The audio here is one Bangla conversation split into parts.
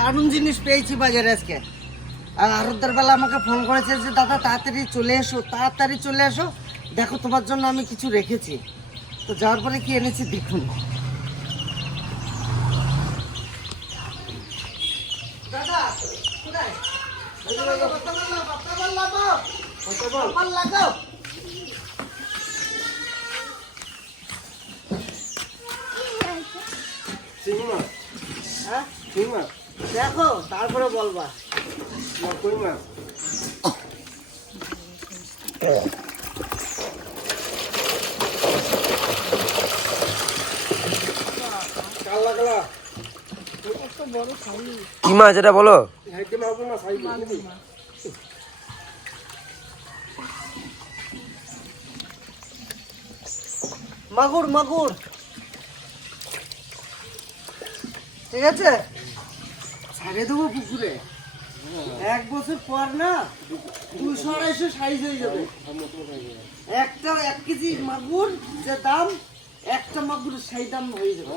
দারুণ জিনিস পেয়েছি বাজারে আজকে। আর আরবদার বেলা আমাকে ফোন করেছে যে দাদা তাড়াতাড়ি চলে এসো, দেখো তোমার জন্য আমি কিছু রেখেছি। তো যাওয়ার পরে কি এনেছি দেখুন। দাদা কোথায়? লাগাও। হ্যাঁ দেখো তারপরে বলবা। কি মাছ এটা বলো? মাগুর ঠিক আছে, ছেড়ে দেবো পুকুরে। 1 বছর পর না 200-250 সাইজ হয়ে যাবে। 1 কেজি মাগুর যে দাম, একটা মাগুরের সেই দাম হয়ে যাবে।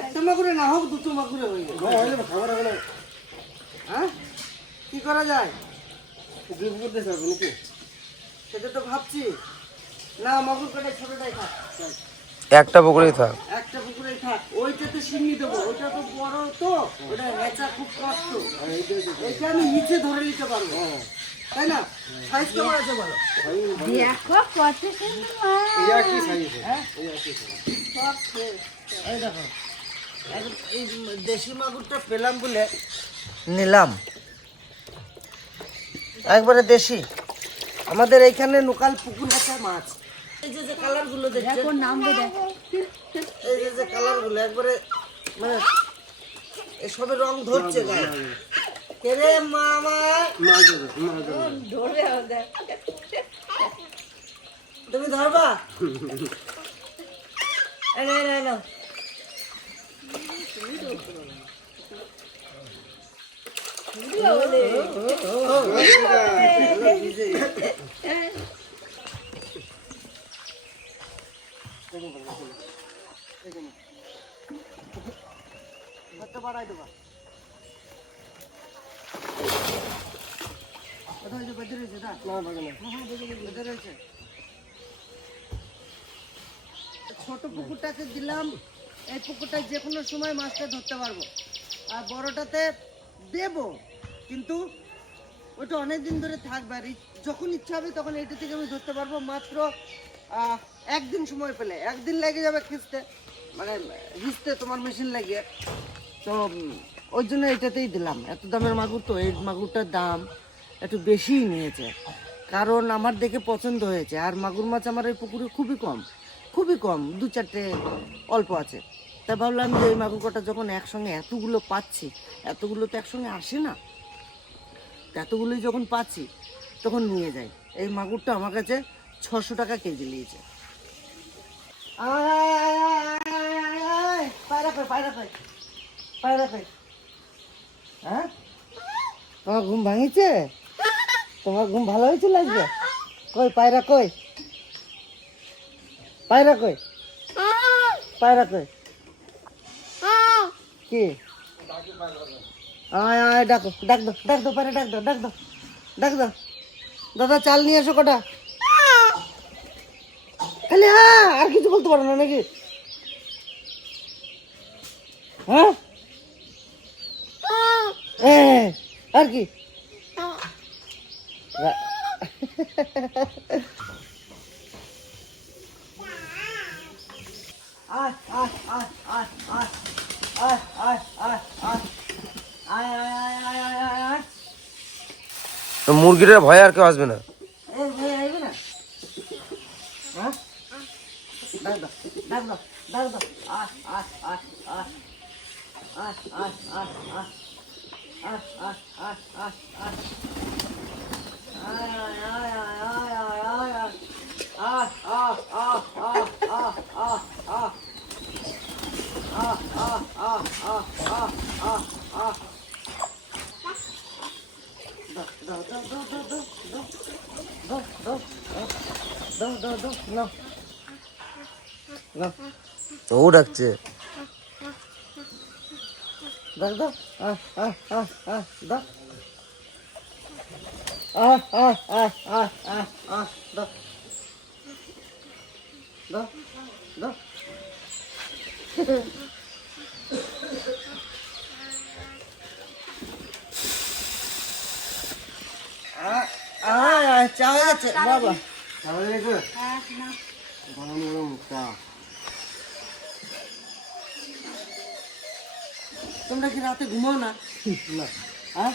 একটা মাগুরে না হোক 2টো মাগুরে হয়ে যাবে। হ্যাঁ কি করা যায় সেটা তো ভাবছি। না মাগুর কাটা ছোটটাই থাক, একটা পুকুরেই থাক। একটা পুকুরেই থাক। ওইটাতে শিঙি দেবো, ওইটা তো বড়, তো ওটা হেঁচা খুব কষ্ট। এটা আমি নিচে ধরে নিতে পারবো, তাই না? সাইজ কেমন আছে বলো? দেখো কত এই দেখো, এই দেশি মাগুরটা পেলাম বলে নিলাম, একবারে দেশি। আমাদের এইখানে লোকাল পুকুর আছে মাছ। এই যে কালার গুলো দেখছেন, এই যে কালার গুলো একবারে মানে এসবের রং ধরছে গায়ে। কেরে মামা তুমি ধরবা? না বাড়াই দেবা। ছোট পুকুরটাকে দিলাম, এই পুকুরটায় যে কোনো সময় মাছটা ধরতে পারবো। আর বড়টাতে দেব, কিন্তু ওটা অনেকদিন ধরে থাকবে। আর যখন ইচ্ছা হবে তখন এইটা থেকে আমি ধরতে পারবো। মাত্র 1 দিন সময় পেলে, 1 দিন লেগে যাবে খিঁচতে, মানে ভিজতে তোমার মেশিন লাগিয়ে। তো ওই জন্য এটাতেই দিলাম। এত দামের মাগুর তো, এই মাগুরটার দাম একটু বেশিই নিয়েছে, কারণ আমার দেখে পছন্দ হয়েছে। আর মাগুর মাছ আমার এই পুকুরে খুবই কম, 2-4টে অল্প আছে। তাই ভাবলাম যে এই মাগুর কটা যখন একসঙ্গে এতগুলো পাচ্ছি, এতগুলো তো একসঙ্গে আসে না, এতগুলোই যখন পাচ্ছি তখন নিয়ে যাই। এই মাগুরটা আমার কাছে 600 টাকা কেজি নিয়েছে। হ্যাঁ তোমার ঘুম ভাঙিছে? তোমার ঘুম ভালো হয়েছে লাগবে? কই পায়রা কই? পায়রা কই? পায়রা কই? কি আয় আয় ডাকো, ডাক দো পায়রা, ডাক দো। দাদা চাল নিয়ে এসো কটা। খালি হ্যাঁ, আর কিছু বলতে পারো না নাকি? হ্যাঁ আর কি? মুরগিটার ভয়ে আর কেউ আসবে না। ও ডাকছে। দেখ দাও দাও দাও দাও চা হয়ে গেছে বাবা, চা হয়ে গেছে। গরম গরম চা। তোমরা কি রাতে ঘুমাও না? হ্যাঁ,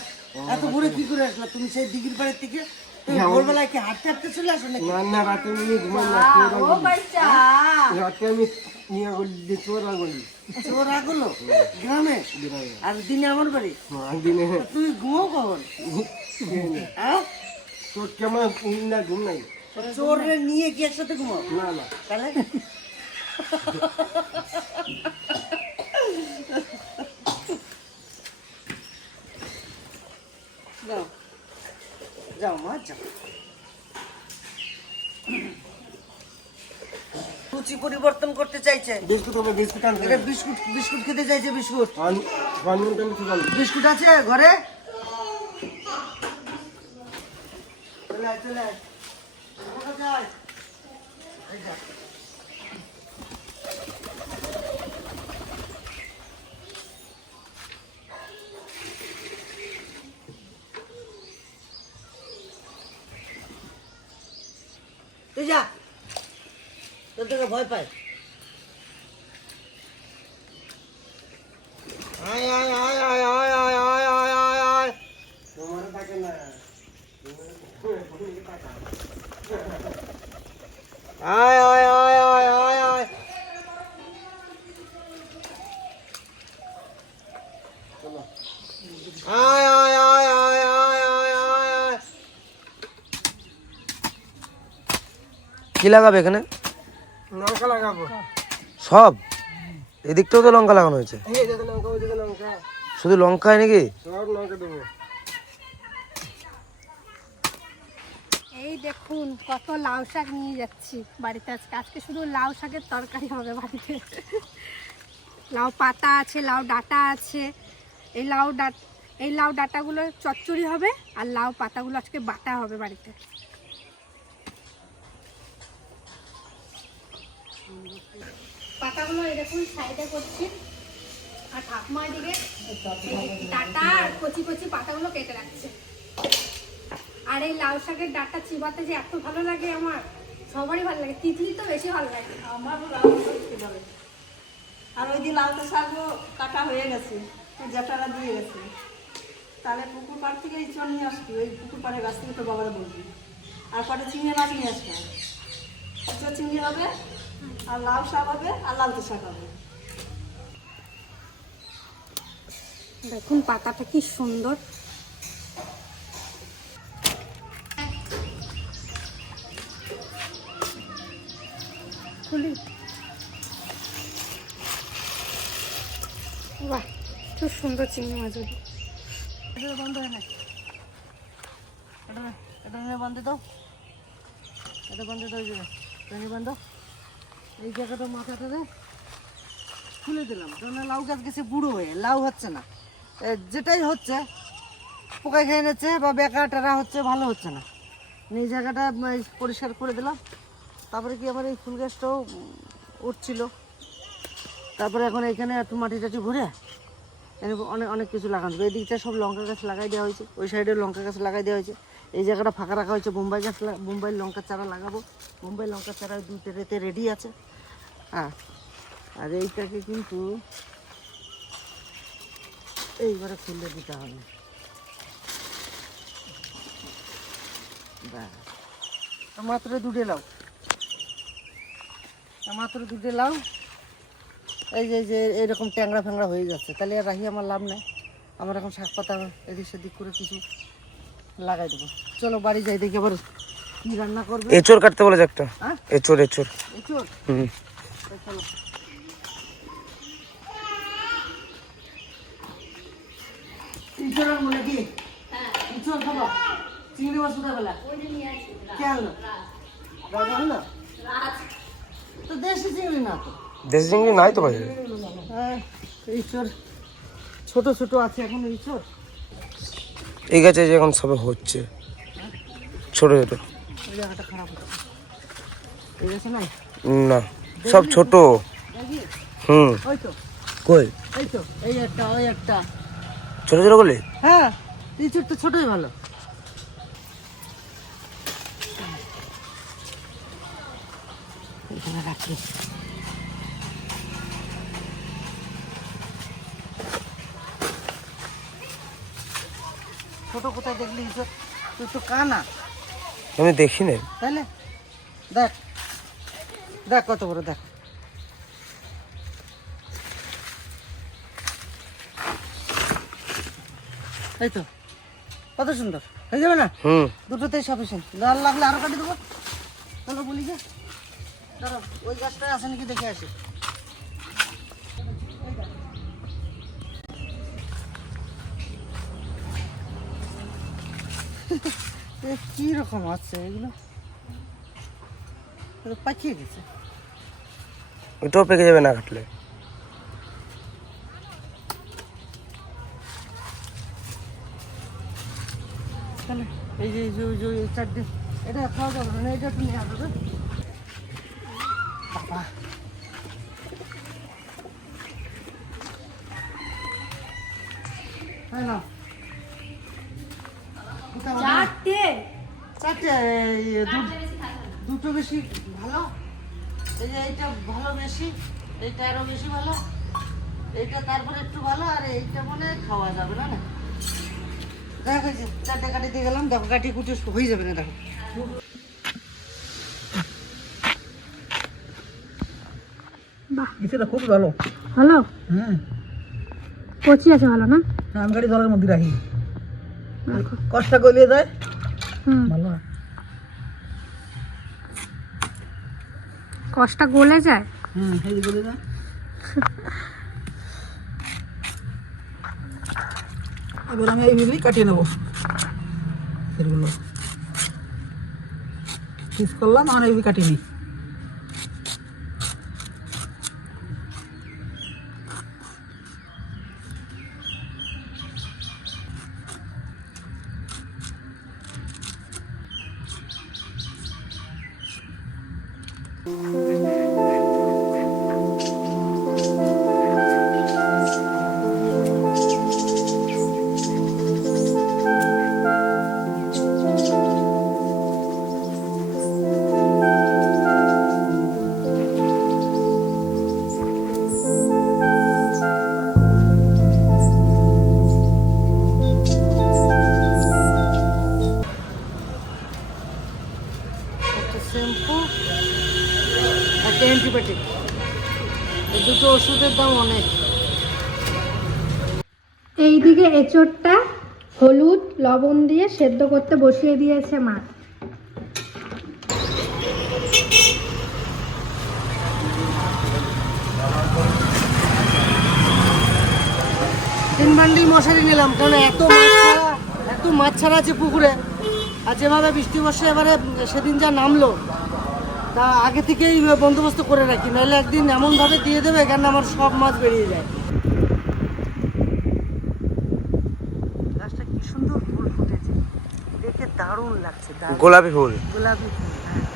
এত ভোরে কি করে আসলা তুমি সেই দিঘির বাড়ির থেকে? তুমি ভোরবেলায় কি হাঁটতে হাঁটতে চলে আসো নাকি? না রাতে আমি ঘুমাই না, ও বাচ্চা রাতে আমি নিয়ে গলি চোরা গলি চোর আগলো গ্রামে, আর দিনে আমার বাড়ি। দিনে তুমি ঘুমাও কখন? হ্যাঁ, তোর কেমন না ঘুম নাই? চোরে নিয়ে কি একসাথে ঘুমাও? না তাহলে যাও যাও মা যাও। রুচি পরিবর্তন করতে চাইছে। বিস্কুট হবে, বিস্কুট আনতে এটা বিস্কুট বিস্কুট খেতে চাইছে। বিস্কুট বিস্কুট আছে ঘরে? চলে আয়, চলে আয়। কোথায় আয়? এই যা। তুই যা, তোর থেকে ভয় পায়। আয় আয় আয় আয় আয় আয় আয় আয় আয় আয়। তোমার থাকে না, আয় আয় আয় আয় আয় আয়। আয় আয় আয় আয় আয় আয় আয় আয়। কি লাগাবে এখানে? লঙ্কা লাগাবো। সব এদিকটাও তো লঙ্কা লাগানো হয়েছে, এই দেখো লঙ্কা, ওই দেখো লঙ্কা, শুধু লঙ্কায় নাকি? সব লঙ্কা দেবো। এই দেখুন কত লাউ শাক নিয়ে যাচ্ছি বাড়িতে আজকে। আজকে শুধু লাউ শাকের তরকারি হবে বাড়িতে। লাউ পাতা আছে, লাউ ডাঁটা আছে। এই লাউ ডাঁটাগুলো চচ্চড়ি হবে, আর লাউ পাতাগুলো আজকে বাটা হবে বাড়িতে। পাতাগুলো এরকম সাইডে করছি, আর ঠাকুমা দিকে ডাঁটা আর কচি কচি পাতাগুলো কেটে রাখছে। আর এই লাউ শাকের ডাঁটা চিবাতে যে এত ভালো লাগে আমার, সবারই ভালো লাগে, তিতলি তো বেশি ভালো লাগে। আমারও লাউ করতে পারে। আর ওই দিন লাউটা শাকও কাটা হয়ে গেছে, জ্যাঠারা দিয়ে গেছে। তাহলে পুকুর পাড় থেকে ইঁচড় নিয়ে আসবি, ওই পুকুর পাড়ের গাছ থেকে তো বাবারা বলবি। আর পরে চিংড়ি মাছ নিয়ে আসবে, ইঁচড় চিংড়ি হবে, আর লাউ শাক হবে, আর লালতে শাক হবে। দেখুন পাতাটা কি সুন্দর। খুলি, বাহ খুব সুন্দর চিংড়ি মাছগুলো। এটা বন্ধ হয় না, এটা বন্ধ দাও, এটা বন্ধ দাও। পানি বন্ধ। এই জায়গাটা মাথাটা খুলে দিলাম, কারণ লাউ গাছ গেছে বুড়ো হয়ে, লাউ হচ্ছে না। যেটাই হচ্ছে পোকা খেয়ে নিচ্ছে বা বেকা টেরা হচ্ছে, ভালো হচ্ছে না। এই জায়গাটা পরিষ্কার করে দিলাম। তারপরে কি আমার এই ফুল গাছটাও উঠছিল। তারপরে এখন এখানে একটু মাটি টাটি ভরে অনেক অনেক কিছু লাগানো হবে। এই দিকটা সব লঙ্কা গাছ লাগাই দেওয়া হয়েছে, ওই সাইডে লঙ্কা গাছ লাগাই দেওয়া হয়েছে। এই জায়গাটা ফাঁকা রাখা হয়েছে, বোম্বাই গাছ, বোম্বাই লঙ্কার চারা লাগাবো। বোম্বাই লঙ্কার চারা 2 ট্রেতে রেডি আছে। হ্যাঁ, আর এইটাকে কিন্তু এইবারে খুলে দিতে হবে। মাত্র 2টে লাউ, মাত্র 2টে লাউ। এই যে এরকম ট্যাংরা ফ্যাংরা হয়ে যাচ্ছে, তাহলে আর রাখি আমার লাভ নেই। আমার এখন শাক পাতা এদিক সেদিক করে কিছু লাগাই দেবো। চলো বাড়ি যাই, দেখি আবার কি রান্না করবে। এঁচড় কাটতে বলেছে একটা। হ্যাঁ, এঁচড় এঁচড়। এঁচড়। হুম, চলো। এঁচড়ের মনে কি? এঁচড় খাবো? চিংড়ি মাছ কোথায় পেলা? কে আনলো? রাজা আনলো? তো দেশি চিংড়ি না তো। দেশি চিংড়ি নাই তো বাজারে। এঁচড় ছোট ছোট আছে এখন ইঁচড়। এই গাছে যে এখন সবে হচ্ছে ছোট ছোট। ওই জায়গাটা খারাপ হচ্ছে, এই গাছে নাই না সব ছোট। দেখি হুম ওই তো, কই এই তো, এই একটা, ওই একটা। ছোট ছোট করলে হ্যাঁ ইঁচড় তো ছোটই ভালো। এখানে রাখি। ছোট কোথায় দেখলি ইঁচড়? তুই তো কানা, আমি দেখি নাই। তাইলে দেখ, দেখ কত বড়, দেখ। এই তো কত সুন্দর হয়ে যাবে না? হুম দুটোতেই সাফিসিয়েন্ট। লাল লাগলে আরো কাটি দেবো। চলো বলি যে দাঁড়াও, ওই গাছটায় আছে নাকি দেখে আসি। কি রকম আছে এগুলো? এ তো পাকিয়ে গেছে। ওইটাও পেকে যাবে না কাটলে। তাহলে এই যে এই চারটে, এটা খাওয়া যাবে না, এটা একটু নিয়ে আসবে। বাবা হ্যাঁ না কোথাও না। চারটে চারটে, এই দুটো বেশি ভালো। এই যে এইটা ভালো বেশি, এইটা আরো বেশি ভালো, এইটা তারপরে একটু ভালো, আর এইটা মনে হয় খাওয়া যাবে না। না দেখো এই যে চারটে কাটি দিয়ে গেলাম, দেখো কাটি কুটি হয়ে যাবে না। দেখো এটা খুব ভালো। ভালো, হ্যাঁ কচি আছে ভালো না? আম গাড়ি জলের মধ্যে রাখি, দেখো কষ্ট গলিয়ে দেয়, হুম, ভালো। কষটা গলে যায়। হুম এই যে গলিয়ে দেয়। এবার আমি এইভাবেই কাটিয়ে নেবো এগুলো। পিস করলাম, আর এইভাবে কাটিয়ে নিই। একটা শ্যাম্পু, একটা অ্যান্টিবায়োটিক, এই দুটো ওষুধের দাম অনেক। এইদিকে এঁচোড়টা হলুদ লবণ দিয়ে সেদ্ধ করতে বসিয়ে দিয়েছে মা। তিন বান্ডিল মশারি নিলাম, কারণ এত মাছ ছাড়া আছে পুকুরে, আর যেভাবে বৃষ্টি বর্ষে এবারে সেদিন যা নামলো, তা আগে থেকেই বন্দোবস্ত করে রাখি, নাহলে একদিন এমনভাবে দিয়ে দেবে কেন আমার সব মাছ বেরিয়ে যায়। গাছটা কি সুন্দর ফুল ফুটেছে, দেখে দারুণ লাগছে। গোলাপি ফুল। গোলাপি ফুল, হ্যাঁ।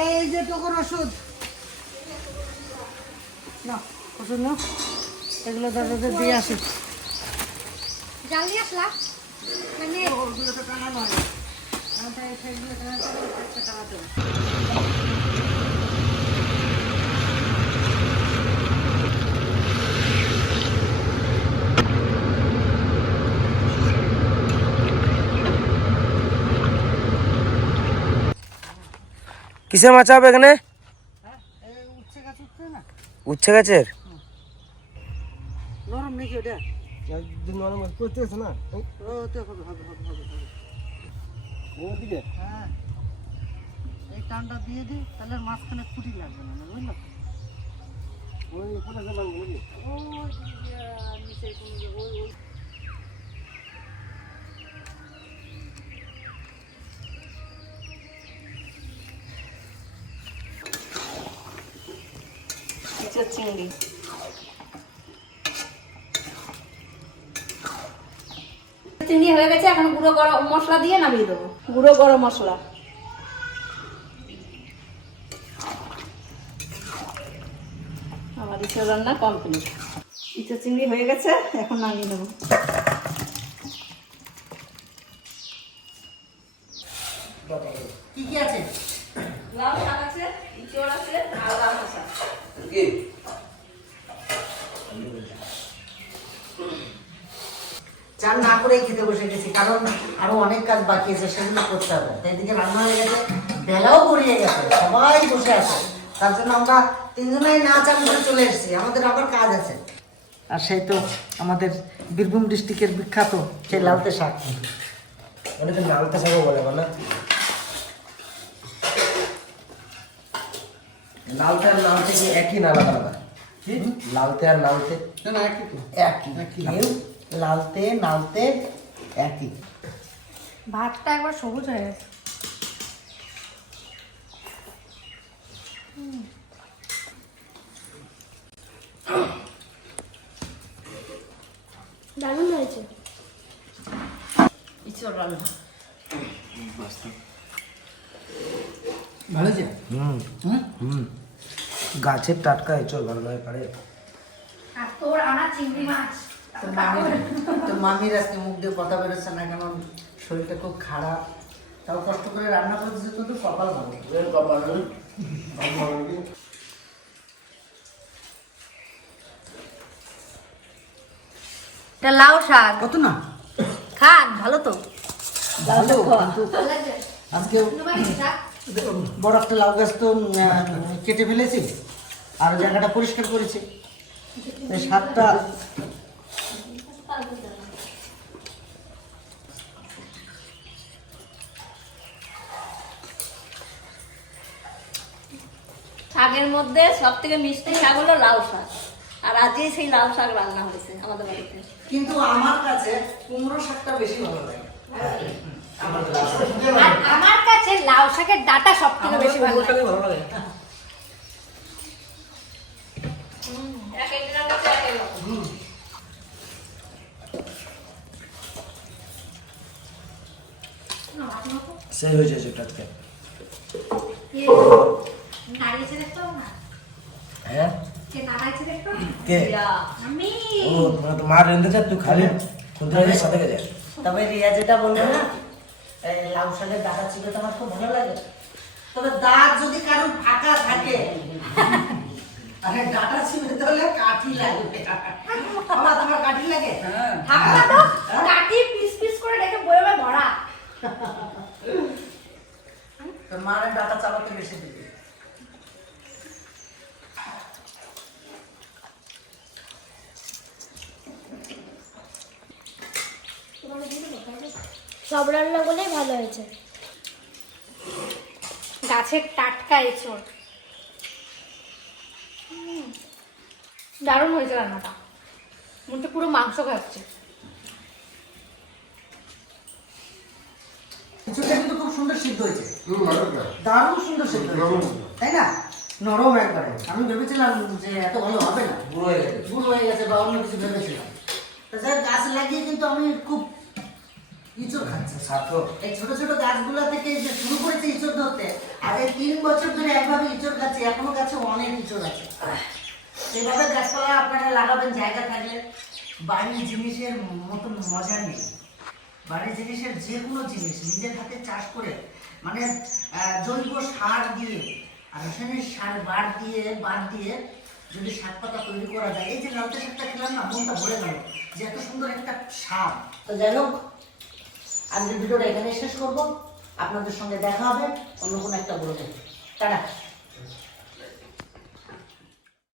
এই যে টোকন ওষুধ না, ওষুধ না, এগুলো দাদাদের দিয়ে আসি। জাল দিয়ে আসলাম মানে ওগুলো তো টানা নয়, আমাদের এই সাইডগুলো টানাতে হবে, এই সাইডটা টানাতে হবে। কিসের মাছ হবে এখানে? এই উচ্ছে গাছ উঠছে না, উচ্ছে গাছের নরম নাকি ওটা? একদিন নরম করতেছে না ওতে হবে হবে হবে হবে হবে। ওদিকে হ্যাঁ, এই টানটা দিয়ে দিই, তাহলে আর মাঝখানে খুঁটি লাগবে না, বুঝলো? ওই কোথা গেলাম নাকি ওই নিচে ওই ওই ইঁচড় চিংড়ি চিংড়ি হয়ে গেছে, এখন গুঁড়ো গরম মশলা দিয়ে নামিয়ে দেবো। গুঁড়ো গরম মশলা, আমার ইঁচড় রান্না কমপ্লিট। ইঁচড় চিংড়ি হয়ে গেছে, এখন নামিয়ে নেবো। কি কি আছে? লাউ শাক আছে, ইঁচড় আছে, আর লাউ শাক। চান না করেই খেতে বসে গেছি, কারণ আরো অনেক কাজ বাকি আছে, সেগুলো করতে হবে। তাই দিকে রান্না হয়ে গেছে, বেলাও গড়িয়ে গেছে, সবাই বসে আছে। তার জন্য আমরা তিনজনেই না চান করে চলে এসেছি, আমাদের আবার কাজ আছে। আর সেই তো আমাদের বীরভূম ডিস্ট্রিক্টের বিখ্যাত সেই লালতে শাক। অনেকে নালতা শাকও বলে না? লালতে আর নালতে কি একই না আলাদা আলাদা? লালতে আর নালতে না একই তো, একই। কেউ লালতে নালতে একই। ভাতটা একবার সবুজ হয়ে গেছে। দারুণ হয়েছে। ইঁচড় রান্না ভালো আছে? গাছের টাটকা এঁচড় ভালো নয় পারে। আর তোর আনা চিংড়ি মাছ। তো মামির আজকে মুখ দিয়ে কথা বেরোচ্ছে না, কারণ শরীরটা খুব খারাপ। তাও কষ্ট করে রান্না করতেছে, কিন্তু কপাল ভালো। এটা লাউ শাক, কত না খান ভালো তো। ভালো, কিন্তু আজকে বড় একটা লাউ গাছ তো কেটে ফেলেছি, আর জায়গাটা পরিষ্কার করেছি, এই শাকটা শাকের মধ্যে সব থেকে মিষ্টি শাক হলো লাউ শাক, আর আজকে সেই লাউ শাক রান্না হয়েছে আমাদের বাড়িতে। কিন্তু আমার কাছে কুমড়ো শাকটা বেশি ভালো লাগে। আর আমার কাছে লাউ শাকের ডাটা সব থেকে বেশি ভালো লাগে। এক একজনের কাছে এক এক রকম। সেই হয়েছে এঁচড় টাটকা। নাড়িয়েছে দেখতো না? হ্যাঁ কে নাড়াইছে দেখতো? কে? ইয়া, আমি। ও তোমরা তো মার রেঁধে যা, তুই খালি খুঁজে সাথে গেছে। তবে রিয়া যেটা বললো না, এই লাউ শাকের ডাটা চিপে তো আমার খুব ভালো লাগে। তবে দাঁত যদি কারোর ফাঁকা থাকে, আরে ডাটা চিপে তাহলে কাঠি লাগবে। আমার তোমার কাঠি লাগে? হাফটা তো কাটি পিস পিস করে রেখে বয়ে ভরা। তোর মার ডাটা চাপাতে বেশি দিবে। সব রান্না করলেই ভালো হয়েছে। গাছের টাটকা এঁচড়। দারুণ হয়েছে রান্নাটা, মনটা পুরো মাংস খাচ্ছে। কিছুটা কিন্তু খুব সুন্দর সিদ্ধ হয়েছে, দারুণ সুন্দর সিদ্ধ হয়েছে, তাই না? নরম একবারে। আমি ভেবেছিলাম যে এত ভালো হবে না, ভুল হয়ে গেছে বা অন্য কিছু ভেবেছিলাম। তা যাই হোক, গাছ লাগিয়ে কিন্তু আমি খুব ইঁচড় খাচ্ছি। এই ছোট ছোট গাছগুলো থেকে যে শুরু করেছে ইঁচড় ধরতে, আর এই 3 বছর ধরে একভাবে ইঁচড় খাচ্ছি, এখনো গাছে অনেক ইঁচড় আছে। এইভাবে গাছপালা আপনারা লাগাবেন জায়গা থাকলে। বাড়ির জিনিসের মতন মজা নেই। বাড়ির জিনিসের যে কোনো জিনিস নিজের হাতে চাষ করে, মানে জৈব সার দিয়ে আর রাসায়নিক সার বাদ দিয়ে যদি শাক পাতা তৈরি করা যায়, এই যে লালতে শাকটা খেলাম না, মনটা ভরে গেল যে এত সুন্দর একটা শাক। তো যাই হোক, আজকের ভিডিওটা এখানে শেষ করবো। আপনাদের সঙ্গে দেখা হবে অন্য কোনো একটা ব্লগে। টাটা।